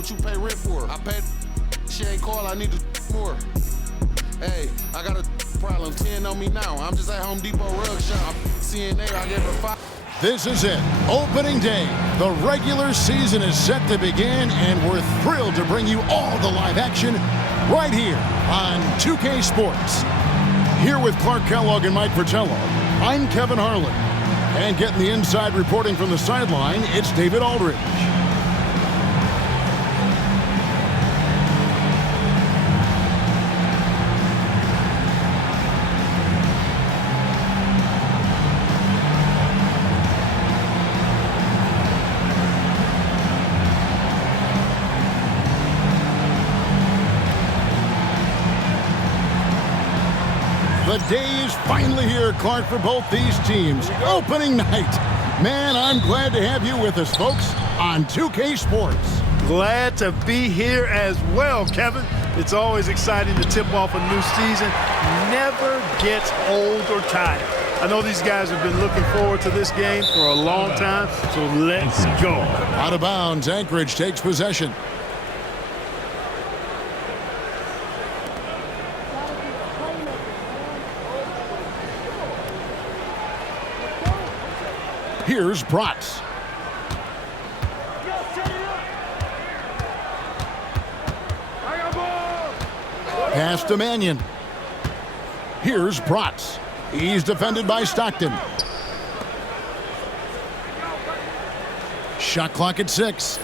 what you pay rent for. I paid she ain't call, I need to more. Hey, I got a problem, 10 on me now. I'm just at Home Depot rug shop. CNA, I gave her 5. This is it, opening day. The regular season is set to begin, and we're thrilled to bring you all the live action right here on 2K Sports. Here with Clark Kellogg and Mike Fratello, I'm Kevin Harlan. And getting the inside reporting from the sideline, it's David Aldridge. The day is finally here, Clark, for both these teams. Opening night. Man, I'm glad to have you with us, folks, on 2K Sports. Glad to be here as well, Kevin. It's always exciting to tip off a new season. Never gets old or tired. I know these guys have been looking forward to this game for a long time, so let's go. Out of bounds, Anchorage takes possession. Here's Bratz. Pass to Mannion. Here's Bratz. He's defended by Stockton. Shot clock at 6.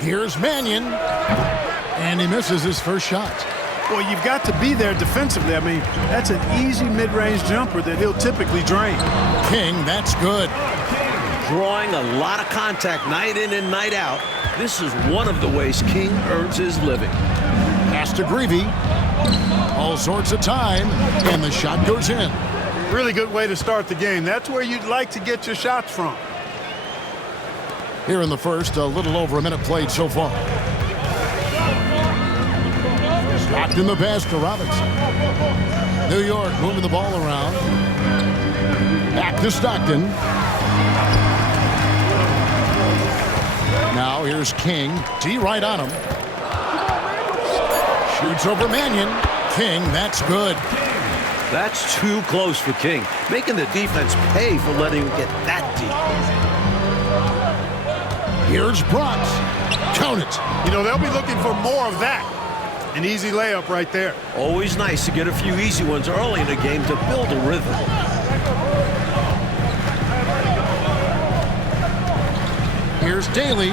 Here's Mannion. And he misses his first shot. Well, you've got to be there defensively. I mean, that's an easy mid-range jumper that he'll typically drain. King, that's good. Drawing a lot of contact night in and night out. This is one of the ways King earns his living. Pass to Greavy. All sorts of time, and the shot goes in. Really good way to start the game. That's where you'd like to get your shots from. Here in the first, a little over a minute played so far. Stockton the pass to Robinson. New York moving the ball around. Back to Stockton. Now here's King. D right on him. Shoots over Mannion. King, that's good. That's too close for King, making the defense pay for letting him get that deep. Here's Bratz. Count it. You know, they'll be looking for more of that. An easy layup right there. Always nice to get a few easy ones early in the game to build a rhythm. Here's Daly.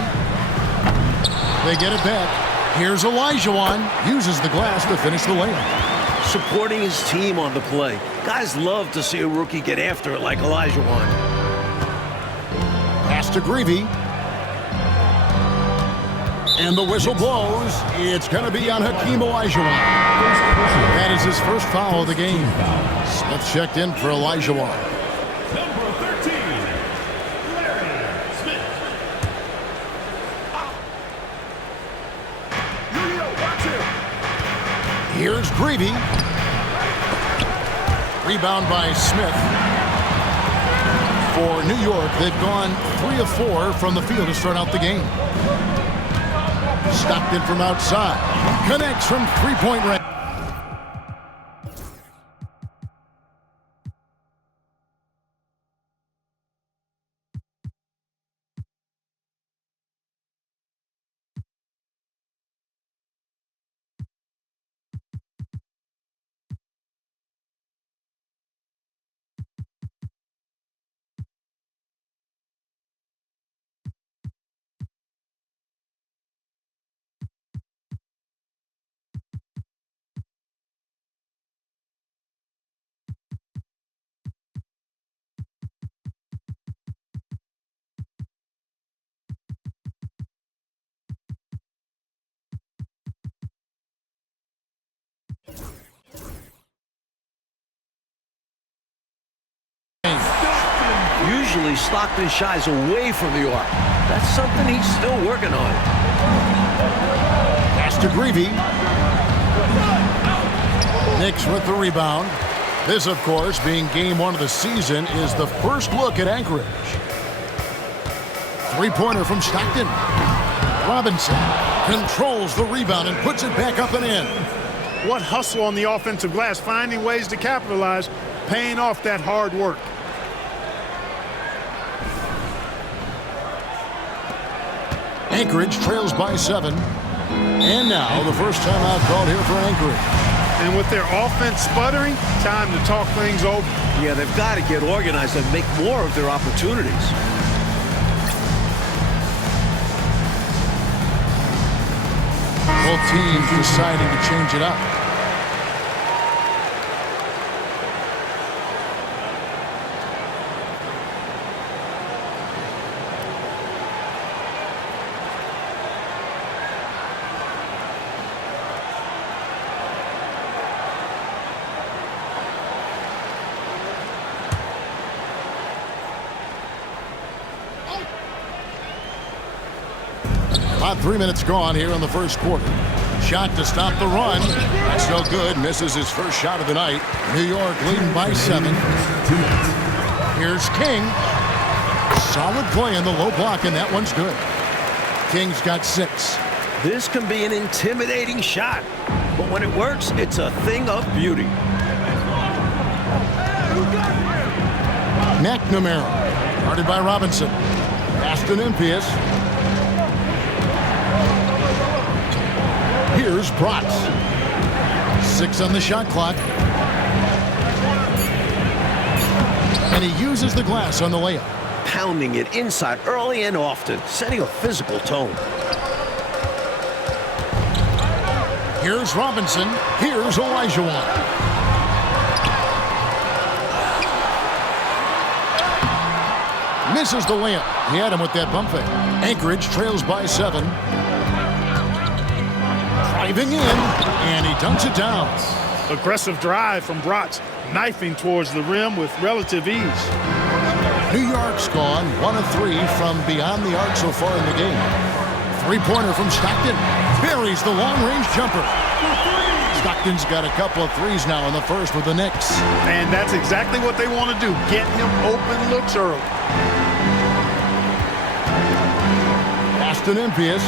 They get it back. Here's Olajuwan. Uses the glass to finish the layup. Supporting his team on the play. Guys love to see a rookie get after it like Olajuwan. Pass to Greavy. And the whistle blows. It's going to be on Hakeem Olajuwan. That is his first foul of the game. Smith checked in for Olajuwan. Number 13, Smith. Here's Greavy. Rebound by Smith. For New York, they've gone 3 of 4 from the field to start out the game. Stockton from outside. Connects from three-point range. Usually Stockton shies away from the arc. That's something he's still working on. Pass to Greavy. Knicks with the rebound. This, of course, being game 1 of the season, is the first look at Anchorage. Three-pointer from Stockton. Robinson controls the rebound and puts it back up and in. What hustle on the offensive glass, finding ways to capitalize, paying off that hard work. Anchorage trails by 7. And now the first timeout called here for Anchorage. And with their offense sputtering, time to talk things over. Yeah, they've got to get organized and make more of their opportunities. Both teams deciding to change it up. About 3 minutes gone here in the first quarter. Shot to stop the run. That's no good. Misses his first shot of the night. New York leading by 7. Here's King. Solid play in the low block, and that one's good. King's got 6. This can be an intimidating shot, but when it works, it's a thing of beauty. McNamara. Guarded by Robinson. Fast and impious. Here's Bratz. 6 on the shot clock. And he uses the glass on the layup. Pounding it inside early and often, setting a physical tone. Here's Robinson. Here's Olajuwan. Misses the layup. He had him with that bump fake. Anchorage trails by 7. Driving in, and he dunks it down. Aggressive drive from Bratz, knifing towards the rim with relative ease. New York's gone 1 of 3 from beyond the arc so far in the game. Three-pointer from Stockton. Buries the long-range jumper. Stockton's got a couple of threes now in the first with the Knicks. And that's exactly what they want to do, getting him open looks early. Fast and impious.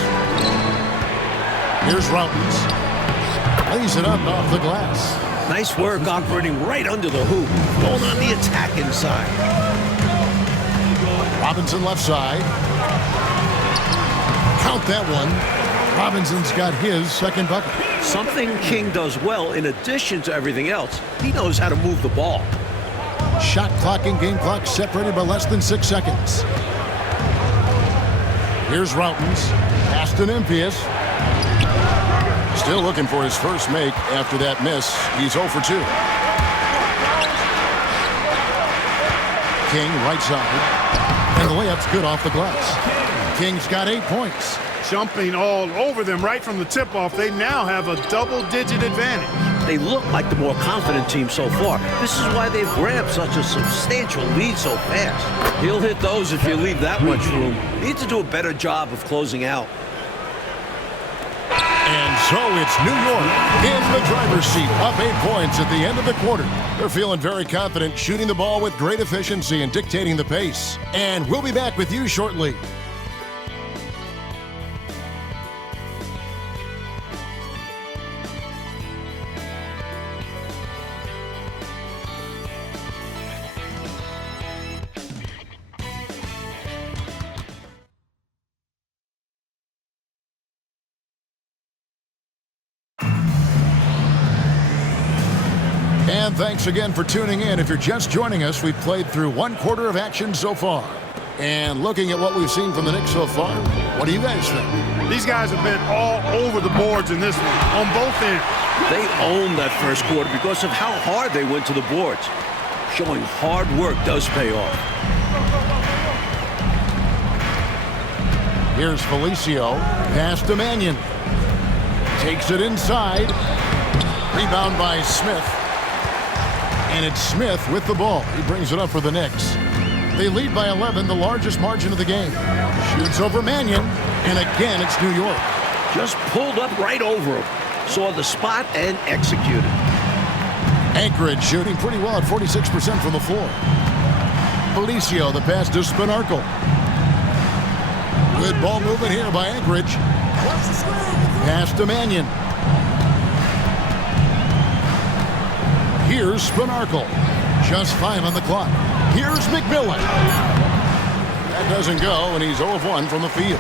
Here's Routens. Lays it up off the glass. Nice work operating right under the hoop. Going on the attack inside. Robinson left side. Count that one. Robinson's got his second bucket. Something King does well in addition to everything else. He knows how to move the ball. Shot clock and game clock separated by less than 6 seconds. Here's Routens. Fast and impious. Still looking for his first make after that miss. He's 0 for 2. King right side. And the layup's good off the glass. King's got 8 points. Jumping all over them right from the tip-off. They now have a double-digit advantage. They look like the more confident team so far. This is why they've grabbed such a substantial lead so fast. He'll hit those if you leave that much room. Need to do a better job of closing out. And so it's New York in the driver's seat, up 8 points at the end of the quarter. They're feeling very confident, shooting the ball with great efficiency and dictating the pace. And we'll be back with you shortly. And thanks again for tuning in. If you're just joining us, we've played through 1 quarter of action so far. And looking at what we've seen from the Knicks so far, what do you guys think? These guys have been all over the boards in this one, on both ends. They owned that first quarter because of how hard they went to the boards. Showing hard work does pay off. Here's Felicio. Pass to Mannion. Takes it inside. Rebound by Smith. And it's Smith with the ball. He brings it up for the Knicks. They lead by 11, the largest margin of the game. Shoots over Mannion. And again, it's New York. Just pulled up right over him. Saw the spot and executed. Anchorage shooting pretty well at 46% from the floor. Felicio, the pass to Spinarkle. Good ball movement here by Anchorage. Pass to Mannion. Here's Spinarkle. Just 5 on the clock. Here's McMillan. That doesn't go, and he's 0 of 1 from the field.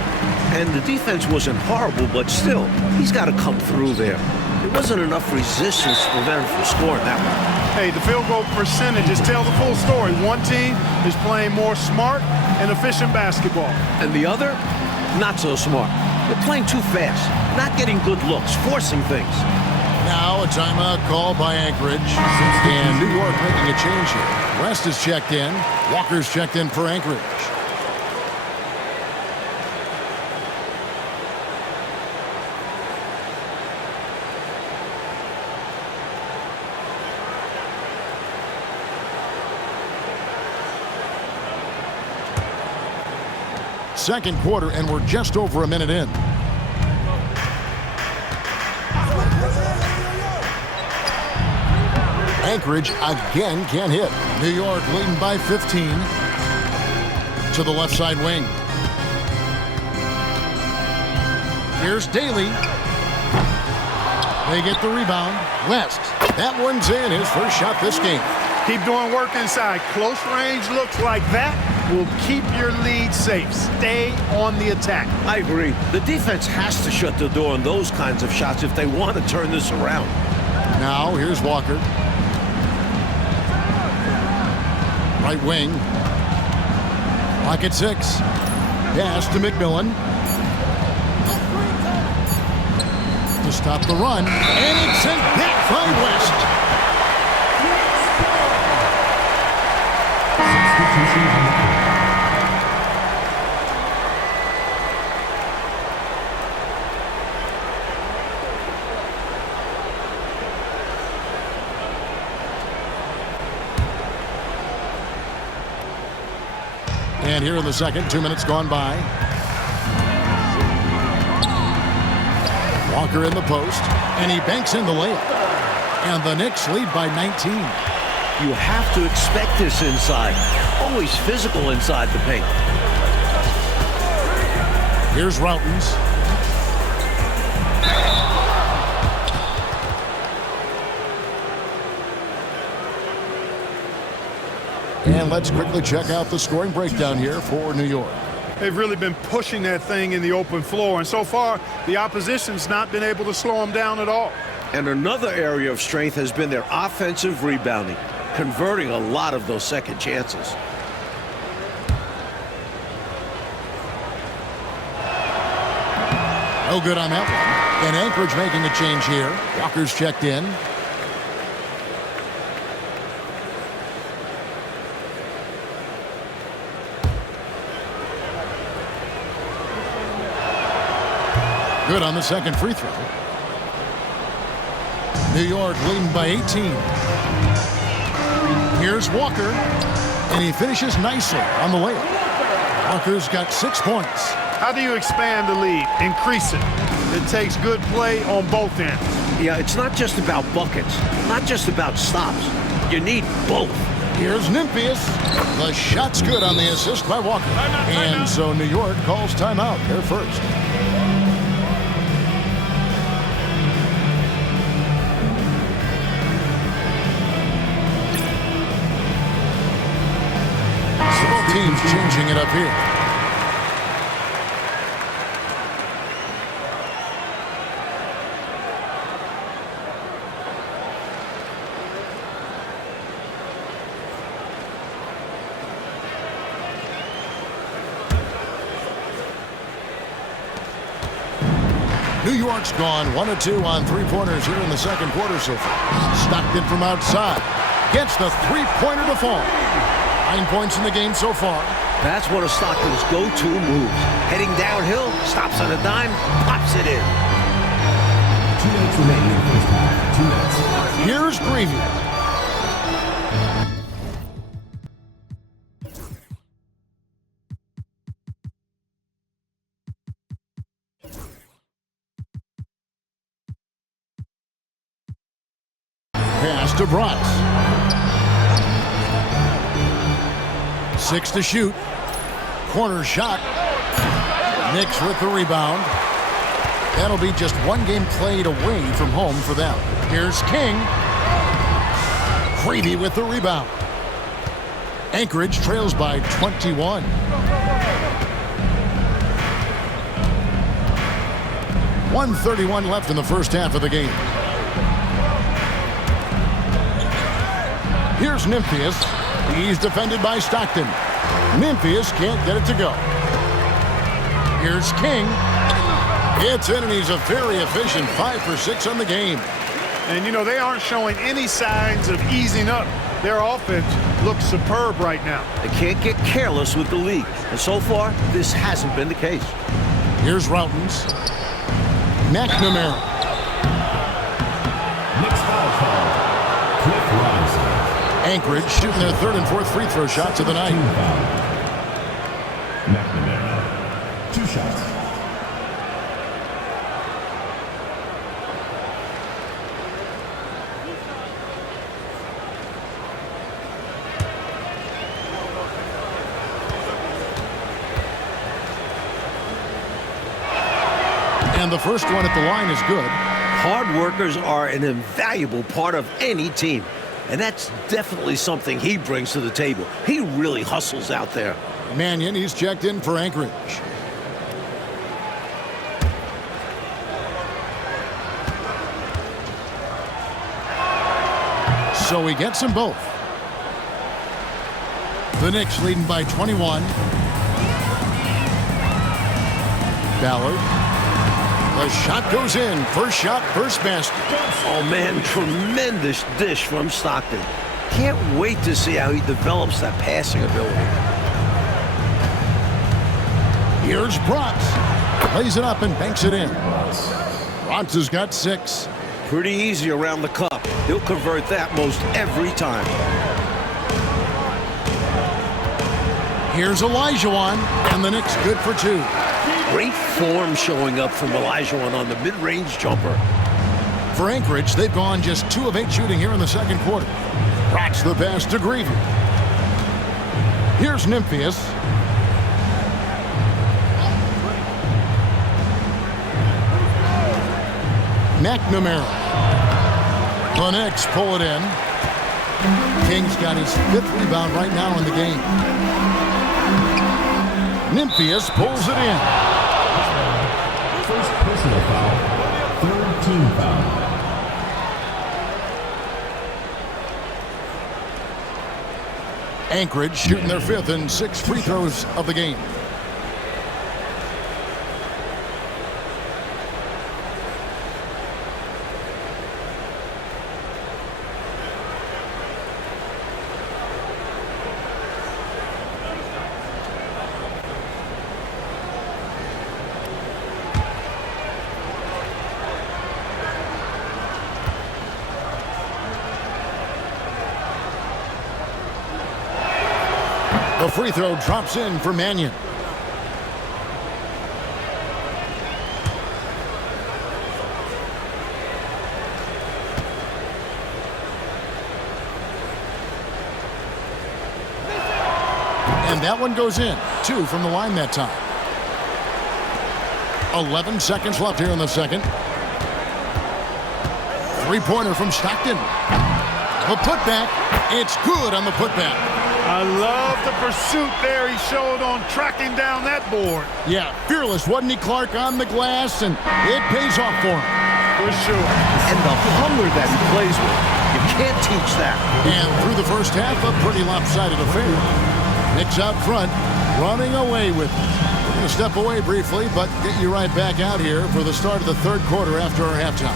And the defense wasn't horrible, but still, he's got to come through there. There wasn't enough resistance to prevent him from scoring that one. Hey, the field goal percentages tell the full story. One team is playing more smart and efficient basketball. And the other, not so smart. They're playing too fast, not getting good looks, forcing things. Now a timeout call by Anchorage. And New York making a change here. West is checked in. Walker's checked in for Anchorage. Second quarter, and we're just over a minute in. Anchorage again can't hit. New York leading by 15 to the left side wing. Here's Daly. They get the rebound. West. That one's in. His first shot this game. Keep doing work inside. Close range looks like that will keep your lead safe. Stay on the attack. I agree. The defense has to shut the door on those kinds of shots if they want to turn this around. Now here's Walker. Right wing. Clock at 6. Pass to McMillan. To stop the run. And it's sent back by West. And here in the second, 2 minutes gone by. Walker in the post, and he banks in the layup. And the Knicks lead by 19. You have to expect this inside. Always physical inside the paint. Here's Routens. And let's quickly check out the scoring breakdown here for New York. They've really been pushing that thing in the open floor, and so far, the opposition's not been able to slow them down at all. And another area of strength has been their offensive rebounding, converting a lot of those second chances. No good on that one. And Anchorage making a change here. Walker's checked in. Good on the second free throw. New York leading by 18. Here's Walker, and he finishes nicely on the layup. Walker's got 6 points. How do you expand the lead? Increase it. It takes good play on both ends. Yeah, it's not just about buckets, not just about stops. You need both. Here's Nymphius. The shot's good on the assist by Walker. And so New York calls timeout. They're first. Teams changing it up here. New York's gone 1 of 2 on three-pointers here in the second quarter so far. Stockton from outside gets the three-pointer to fall. 9 points in the game so far. That's one of Stockton's go-to moves. Heading downhill, stops on a dime, pops it in. 2 minutes remaining in the first half. 2 minutes. Here's Gravy. Pass to Bryce. 6 to shoot. Corner shot. Knicks with the rebound. That'll be just one game played away from home for them. Here's King. Creevy with the rebound. Anchorage trails by 21. .131 left in the first half of the game. Here's Nymphius. He's defended by Stockton. Nymphius can't get it to go. Here's King. It's in, and he's a very efficient 5 for 6 on the game. And, you know, they aren't showing any signs of easing up. Their offense looks superb right now. They can't get careless with the lead. And so far, this hasn't been the case. Here's Routens. McNamara. Knicks foul call. Cliff Robinson. Anchorage shooting their third and fourth free throw shots of the night. Team foul. McNamara. 2 shots. And the first one at the line is good. Hard workers are an invaluable part of any team. And that's definitely something he brings to the table. He really hustles out there. Mannion, he's checked in for Anchorage. So he gets them both. The Knicks leading by 21. Ballard. The shot goes in. First shot, first basket. Oh, man, tremendous dish from Stockton. Can't wait to see how he develops that passing ability. Here's Bronx. Lays it up and banks it in. Bronx has got 6. Pretty easy around the cup. He'll convert that most every time. Here's Olajuwan, and the Knicks good for 2. Great form showing up from Olajuwan on the mid-range jumper. For Anchorage, they've gone just 2 of 8 shooting here in the second quarter. Cracks the pass to Grizz. Here's Nymphius. McNamara. The Knicks pull it in. King's got his 5th rebound right now in the game. Nymphius pulls it in. First personal foul. Third team foul. Anchorage shooting their 5th and 6th free throws of the game. The free throw drops in for Mannion. And that one goes in. 2 from the line that time. 11 seconds left here in the second. Three-pointer from Stockton. The putback. It's good on the putback. I love the pursuit there he showed on tracking down that board. Yeah, fearless, wasn't he, Clark, on the glass, and it pays off for him. For sure. And the hunger that he plays with, you can't teach that. And through the first half, a pretty lopsided affair. Knicks out front, running away with it. We're going to step away briefly, but get you right back out here for the start of the third quarter after our halftime.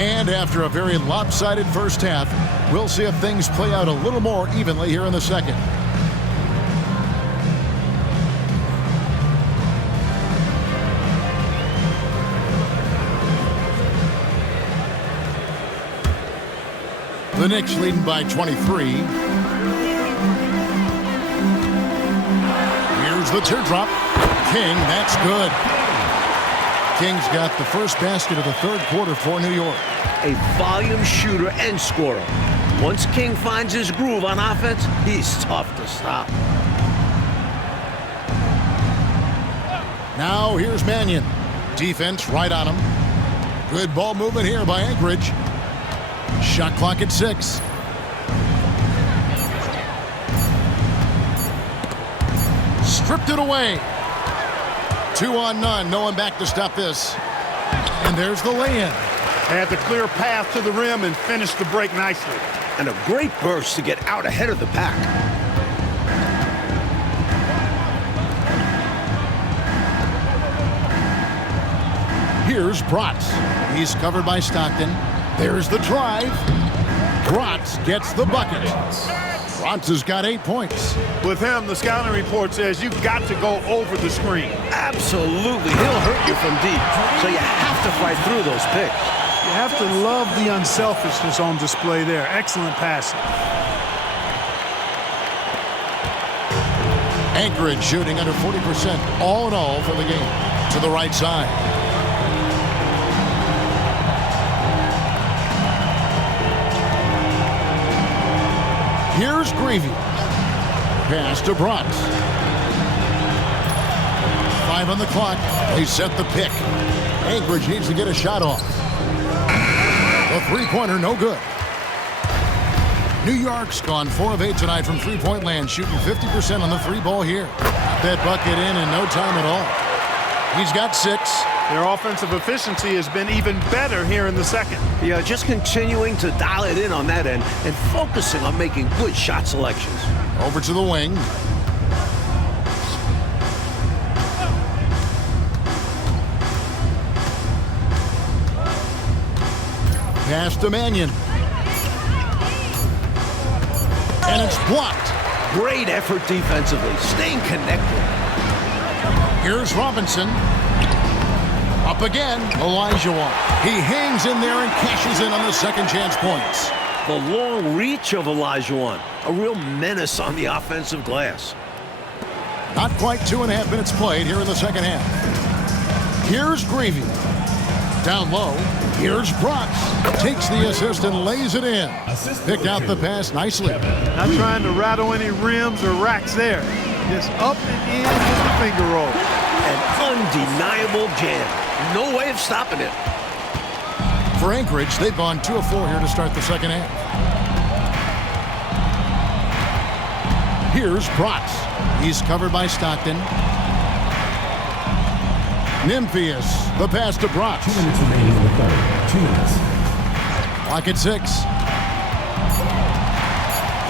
And after a very lopsided first half, we'll see if things play out a little more evenly here in the second. The Knicks leading by 23. Here's the teardrop. King, that's good. Kings got the first basket of the third quarter for New York. A volume shooter and scorer. Once King finds his groove on offense, he's tough to stop. Now here's Mannion. Defense right on him. Good ball movement here by Anchorage. Shot clock at 6. Stripped it away. 2 on none. No one back to stop this. And there's the lay-in. Had the clear path to the rim and finished the break nicely. And a great burst to get out ahead of the pack. Here's Bratz. He's covered by Stockton. There's the drive. Bratz gets the bucket. Bratz has got 8 points. With him, the scouting report says you've got to go over the screen. Absolutely. He'll hurt you from deep. So you have to fight through those picks. You have to love the unselfishness on display there. Excellent passing. Anchorage shooting under 40% all in all for the game. To the right side. Here's Gravy. Pass to Bratz. 5 on the clock. They set the pick. Anchorage needs to get a shot off. The three-pointer, no good. New York's gone 4 of 8 tonight from three-point land, shooting 50% on the three ball here. That bucket in no time at all. He's got 6. Their offensive efficiency has been even better here in the second. Yeah, just continuing to dial it in on that end and focusing on making good shot selections. Over to the wing. Pass to Mannion. And it's blocked. Great effort defensively, staying connected. Here's Robinson. Up again, Olajuwan. He hangs in there and cashes in on the second chance points. The long reach of Olajuwan, a real menace on the offensive glass. Not quite 2.5 minutes played here in the second half. Here's Gravy. Down low. Here's Bratz. Takes the assist and lays it in. Picked out the pass nicely. Not trying to rattle any rims or racks there. Just up and in with the finger roll. An undeniable jam. No way of stopping it. For Anchorage, they've gone 2 of 4 here to start the second half. Here's Bratz. He's covered by Stockton. Nymphius, the pass to Bratz. 2 minutes remaining in the third. 2 minutes. Clock at 6.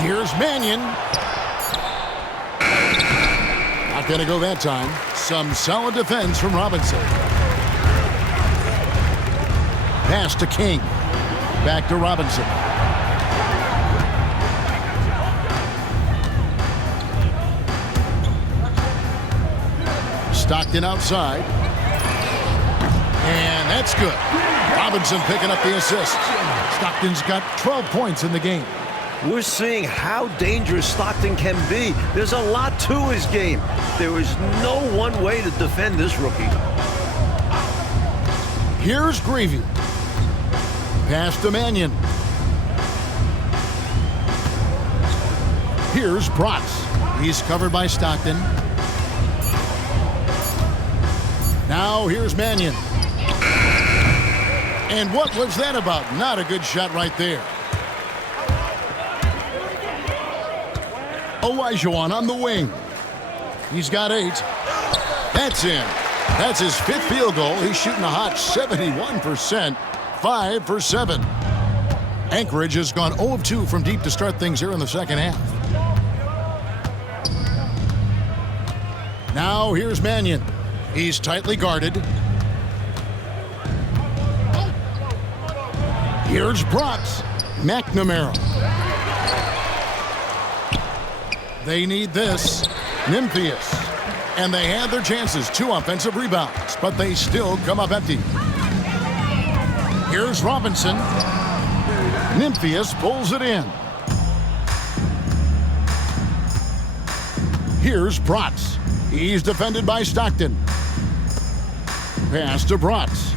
Here's Mannion. Not going to go that time. Some solid defense from Robinson. Pass to King. Back to Robinson. Stockton outside. And that's good. Robinson picking up the assist. Stockton's got 12 points in the game. We're seeing how dangerous Stockton can be. There's a lot to his game. There is no one way to defend this rookie. Here's Gravy. Pass to Mannion. Here's Bratz. He's covered by Stockton. Now here's Mannion. And what was that about? Not a good shot right there. Olajuwan on the wing. He's got 8. That's in. That's his 5th field goal. He's shooting a hot 71%. 5 for 7. Anchorage has gone 0 of 2 from deep to start things here in the second half. Now here's Mannion. He's tightly guarded. Here's Bratz. McNamara. They need this. Nymphius. And they had their chances. 2 offensive rebounds, but they still come up empty. Here's Robinson. Nymphius pulls it in. Here's Bratz. He's defended by Stockton. pass to Bratz.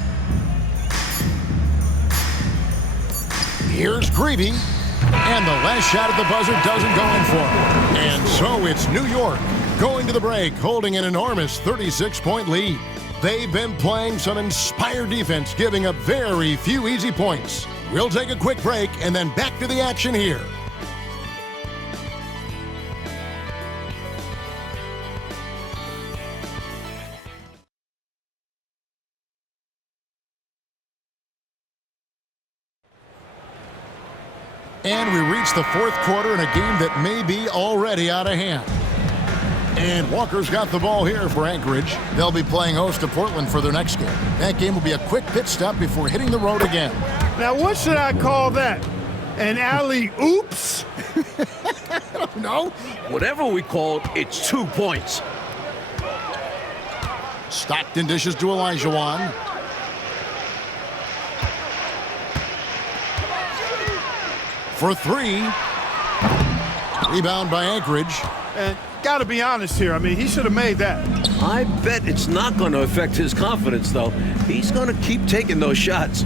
Here's Greavy. And the last shot at the buzzer doesn't go in for him. And so it's New York going to the break, holding an enormous 36-point lead. They've been playing some inspired defense, giving up very few easy points. We'll take a quick break and then back to the action here. And we reach the fourth quarter in a game that may be already out of hand. And Walker's got the ball here for Anchorage. They'll be playing host to Portland for their next game. That game will be a quick pit stop before hitting the road again. Now, what should I call that? An alley-oops? No? Whatever we call it, it's 2 points. Stockton dishes to Olajuwan. For three. Rebound by Anchorage. And got to be honest here. I mean, he should have made that. I bet it's not going to affect his confidence, though. He's going to keep taking those shots.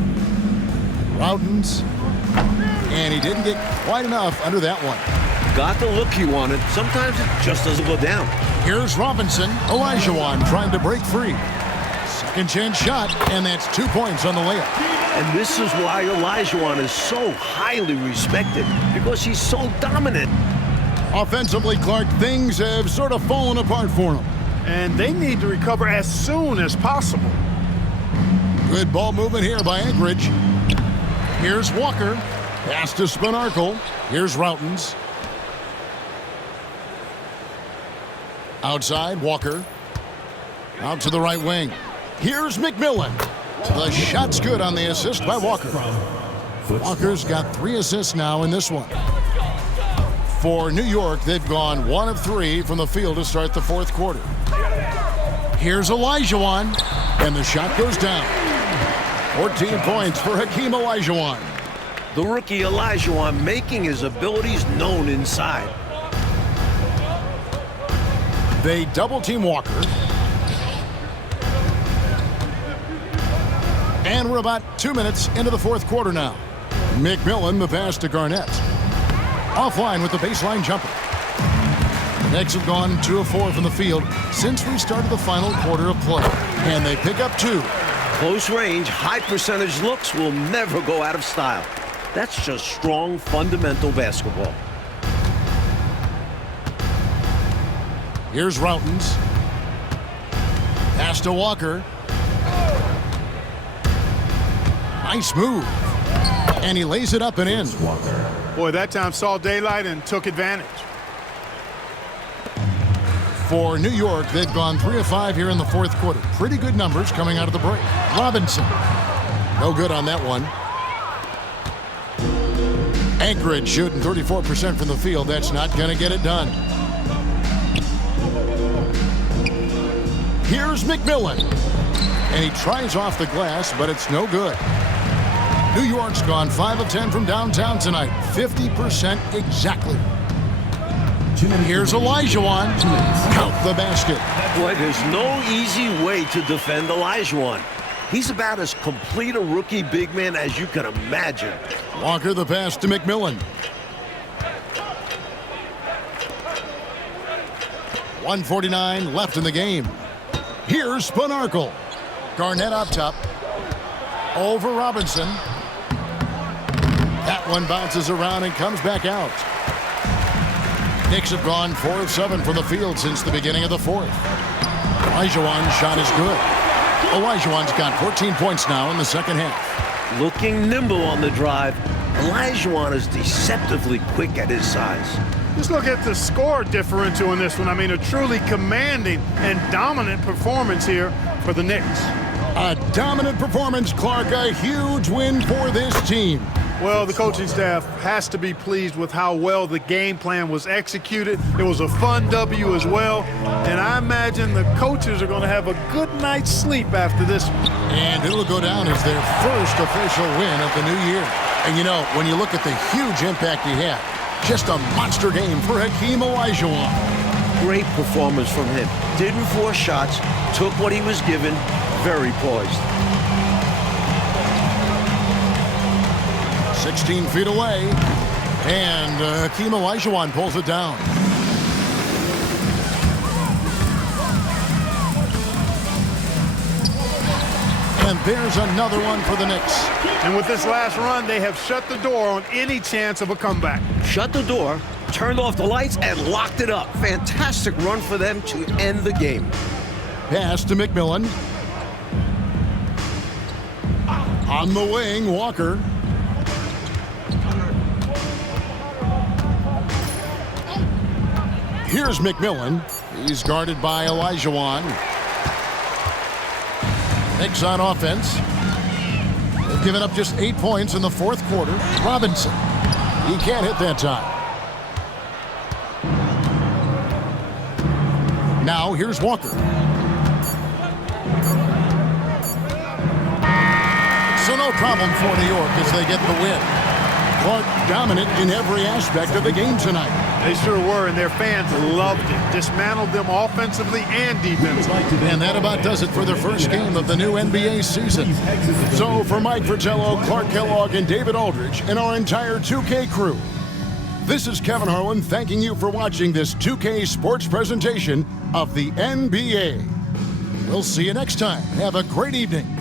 Routens. And he didn't get quite enough under that one. Got the look he wanted. Sometimes it just doesn't go down. Here's Robinson. Olajuwan trying to break free. Second chance shot, and that's 2 points on the layup. And this is why Olajuwan is so highly respected, because he's so dominant. Offensively, Clark, things have sort of fallen apart for him. And they need to recover as soon as possible. Good ball movement here by Anchorage. Here's Walker. Pass to Spinarkle. Here's Routens. Outside, Walker. Out to the right wing. Here's McMillan. The shot's good on the assist by Walker. Walker's got 3 assists now in this one. For New York, they've gone 1 of 3 from the field to start the fourth quarter. Here's Olajuwan, and the shot goes down. 14 points for Hakeem Olajuwan. The rookie Olajuwan making his abilities known inside. They double-team Walker. And we're about 2 minutes into the fourth quarter now. McMillan, the pass to Garnett. Offline with the baseline jumper. The Knicks have gone 2 of 4 from the field since we started the final quarter of play. And they pick up 2. Close range, high percentage looks will never go out of style. That's just strong, fundamental basketball. Here's Routens. Pass to Walker. Nice move. And he lays it up and in. Boy, that time saw daylight and took advantage. For New York, they've gone 3 of 5 here in the fourth quarter. Pretty good numbers coming out of the break. Robinson. No good on that one. Anchorage shooting 34% from the field. That's not going to get it done. Here's McMillan. And he tries off the glass, but it's no good. New York's gone 5 of 10 from downtown tonight. 50% exactly. Here's Olajuwan. Count the basket. Boy, there's no easy way to defend Olajuwan. He's about as complete a rookie big man as you can imagine. Walker the pass to McMillan. 1:49 left in the game. Here's Spinarkle. Garnett up top. Over Robinson. That one bounces around and comes back out. Knicks have gone 4 of 7 from the field since the beginning of the fourth. Olajuwan's shot is good. Olajuwan's got 14 points now in the second half. Looking nimble on the drive, Olajuwan is deceptively quick at his size. Just look at the score differential in this one. I mean, a truly commanding and dominant performance here for the Knicks. A dominant performance, Clark. A huge win for this team. Well, the coaching staff has to be pleased with how well the game plan was executed. It was a fun W as well. And I imagine the coaches are going to have a good night's sleep after this one. And it'll go down as their first official win of the new year. And you know, when you look at the huge impact he had, just a monster game for Hakeem Olajuwan. Great performance from him. Didn't force shots, took what he was given. very poised. 16 feet away. And Hakeem Olajuwan pulls it down. And there's another one for the Knicks. And with this last run, they have shut the door on any chance of a comeback. Shut the door, turned off the lights, and locked it up. Fantastic run for them to end the game. Pass to McMillan. On the wing, Walker. Here's McMillan. He's guarded by Olajuwan. Knicks on offense. They've given up just 8 points in the fourth quarter. Robinson. He can't hit that time. Now here's Walker. So no problem for New York as they get the win. Clark dominant in every aspect of the game tonight. They sure were, and their fans loved it. Dismantled them offensively and defensively. And that about does it for the first game of the new NBA season. So for Mike Fratello, Clark Kellogg, and David Aldridge, and our entire 2K crew, this is Kevin Harlan thanking you for watching this 2K sports presentation of the NBA. We'll see you next time. Have a great evening.